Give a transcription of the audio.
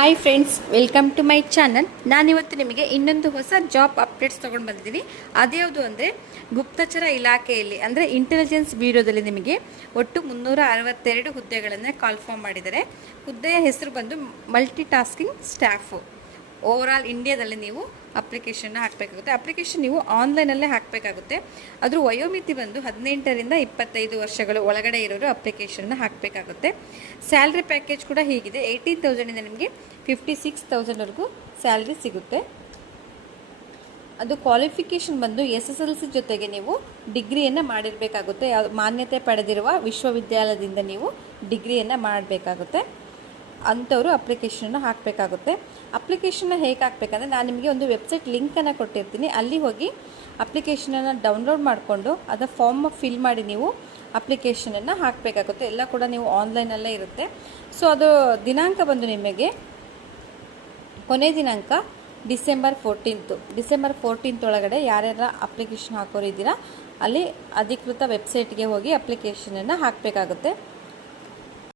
Hi friends, welcome to my channel. ನಾನಿವತ್ತು ನಿಮಗೆ ಇನ್ನೊಂದು ಹೊಸ ಜಾಬ್ ಅಪ್ಡೇಟ್ಸ್ ತೊಗೊಂಡು ಬಂದಿದ್ದೀನಿ. ಅದ್ಯಾವುದು ಅಂದರೆ ಗುಪ್ತಚರ ಇಲಾಖೆಯಲ್ಲಿ ಅಂದರೆ ಇಂಟೆಲಿಜೆನ್ಸ್ ಬ್ಯೂರೋದಲ್ಲಿ ನಿಮಗೆ ಒಟ್ಟು 362 ಹುದ್ದೆಗಳನ್ನು ಕಾಲ್ಫಾರ್ಮ್ ಮಾಡಿದ್ದಾರೆ. ಹುದ್ದೆಯ ಹೆಸರು ಬಂದು ಮಲ್ಟಿ ಟಾಸ್ಕಿಂಗ್ ಸ್ಟಾಫು. ಓವರಾಲ್ ಇಂಡಿಯಾದಲ್ಲಿ ನೀವು ಅಪ್ಲಿಕೇಶನ್ನ ಹಾಕಬೇಕಾಗುತ್ತೆ. ಅಪ್ಲಿಕೇಶನ್ ನೀವು ಆನ್ಲೈನಲ್ಲೇ ಹಾಕಬೇಕಾಗುತ್ತೆ. ಅದ್ರ ವಯೋಮಿತಿ ಬಂದು 18ರಿಂದ 25 ವರ್ಷಗಳ ಒಳಗಡೆ ಇರೋರು ಅಪ್ಲಿಕೇಶನ್ನ ಹಾಕಬೇಕಾಗುತ್ತೆ. ಸ್ಯಾಲ್ರಿ ಪ್ಯಾಕೇಜ್ ಕೂಡ ಹೀಗಿದೆ. 18,000ಇಂದ ನಿಮಗೆ 56,000ವರೆಗೂ ಸ್ಯಾಲ್ರಿ ಸಿಗುತ್ತೆ. ಅದು ಕ್ವಾಲಿಫಿಕೇಷನ್ ಬಂದು SSLC ಜೊತೆಗೆ ನೀವು ಡಿಗ್ರಿಯನ್ನು ಮಾಡಿರಬೇಕಾಗುತ್ತೆ. ಮಾನ್ಯತೆ ಪಡೆದಿರುವ ವಿಶ್ವವಿದ್ಯಾಲಯದಿಂದ ನೀವು ಡಿಗ್ರಿಯನ್ನು ಮಾಡಬೇಕಾಗುತ್ತೆ. ಅಂಥವರು ಅಪ್ಲಿಕೇಶನ್ನ ಹಾಕಬೇಕಾಗುತ್ತೆ. ಅಪ್ಲಿಕೇಶನ್ನ ಹೇಗೆ ಹಾಕಬೇಕಂದ್ರೆ ನಾನು ನಿಮಗೆ ಒಂದು ವೆಬ್ಸೈಟ್ ಲಿಂಕನ್ನು ಕೊಟ್ಟಿರ್ತೀನಿ. ಅಲ್ಲಿ ಹೋಗಿ ಅಪ್ಲಿಕೇಶನನ್ನು ಡೌನ್ಲೋಡ್ ಮಾಡಿಕೊಂಡು ಅದರ ಫಾರ್ಮ್ ಫಿಲ್ ಮಾಡಿ ನೀವು ಅಪ್ಲಿಕೇಶನನ್ನು ಹಾಕಬೇಕಾಗುತ್ತೆ. ಎಲ್ಲ ಕೂಡ ನೀವು ಆನ್ಲೈನಲ್ಲೇ ಇರುತ್ತೆ. ಸೊ ಅದು ದಿನಾಂಕ ಬಂದು ನಿಮಗೆ ಕೊನೆ ದಿನಾಂಕ ಡಿಸೆಂಬರ್ 14 ಒಳಗಡೆ ಯಾರ್ಯಾರ ಅಪ್ಲಿಕೇಶನ್ ಹಾಕೋರಿದ್ದೀರಾ ಅಲ್ಲಿ ಅಧಿಕೃತ ವೆಬ್ಸೈಟ್ಗೆ ಹೋಗಿ ಅಪ್ಲಿಕೇಶನನ್ನು ಹಾಕಬೇಕಾಗುತ್ತೆ.